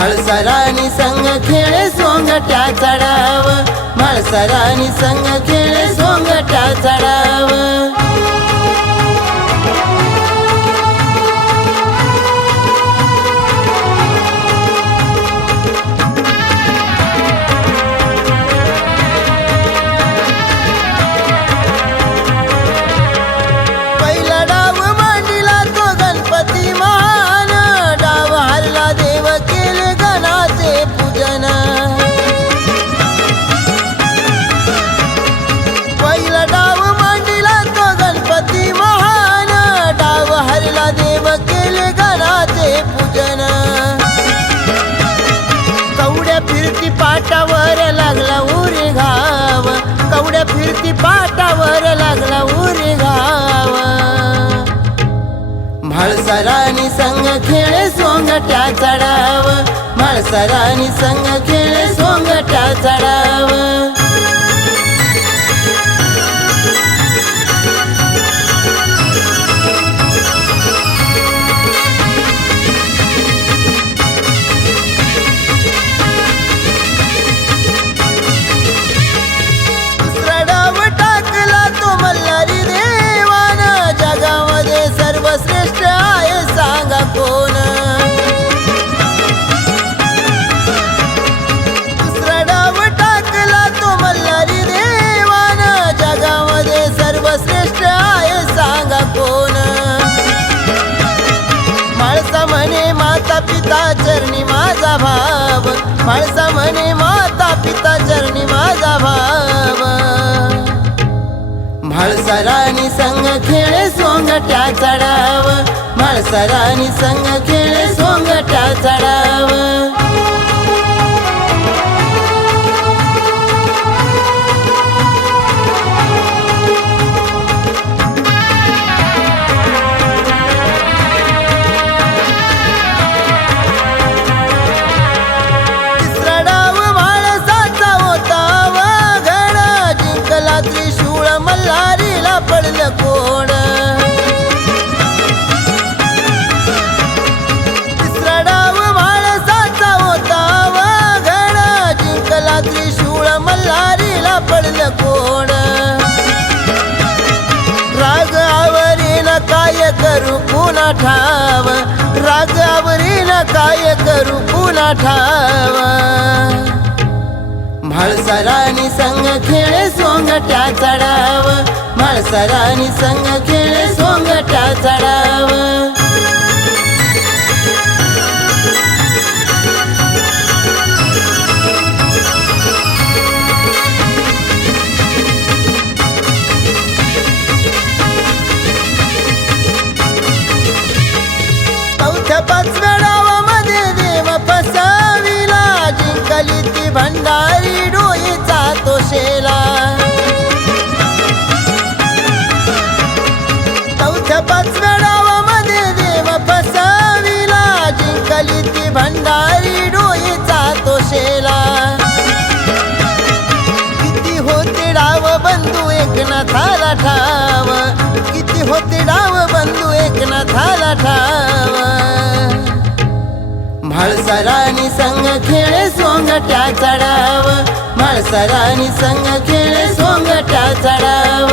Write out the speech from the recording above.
म्हाळसरानी संग खेळे सोंगट्या चढाव, म्हाळसरानी संग खेळे सोंगट्या चढाव। पहिला डाव मांडीला तो गणपती मान, डाव हरला देव केले गणाचे पूजन। पहिला डाव मांडीला तो गणपती महान, डाव हरला देव केले गणाचे पूजन। कवड्या फिरती पाटावर लागला उरी घाव, कवड्या फिरती पाटावर लागला उरी घाव। म्हाळसरानी संग खेळे सोंगट्या चढाव, म्हाळसरानी संग खेळे सोंगट्या चढाव। दुसरा डाव टाकला तो मल्हारी देवान, जगामध्ये सर्वश्रेष्ठ आहे सांगा कोण। दुसरा डाव टाकला तो मल्हारी देवान, जगामध्ये सर्वश्रेष्ठ आहे सांगा कोण। म्हाळसा म्हणे माता पिता चरणी माझा भाव, म्हाळसा म्हणे माता पिता चरणी माझा भाव। म्हाळसरानी संग खेळे सोंगट्या चढाव, म्हाळसरानी संग खेळे सोंगट्या चढाव। तिसरा डाव म्हाळसाचा होता वाघड, जिंकला त्रिशूळ मल्हारीला पडलं कोण। तिसरा डाव म्हाळसाचा होता वाघड, जिंकला त्रिशूळ मल्हारीला पडलं कोण। राग आवरीन काय करू पुन्हा ठाव, राग आवरीन काय करू पुन्हा ठाव। म्हाळसरानी संग खेळे सोंगट्या चढाव, म्हाळसरानी संग खेळे सोंगट्या चढाव। चौथ्या पाचव्या डावामध्ये देव फसाविला, जिंकली ती भंडारी डोईचा तो शेला। चौथ्या पाचव्या डावामध्ये देव फसाविला, जिंकली ती भंडारी डोईचा तो शेला। किती होते डाव बंधू एकनाथाला ठाव, किती होते डाव बंधू एकनाथाला ठाव। म्हाळसरानी संग खेळे सोंगट्या चढाव, म्हाळसरानी संग खेळे सोंगट्या चढाव।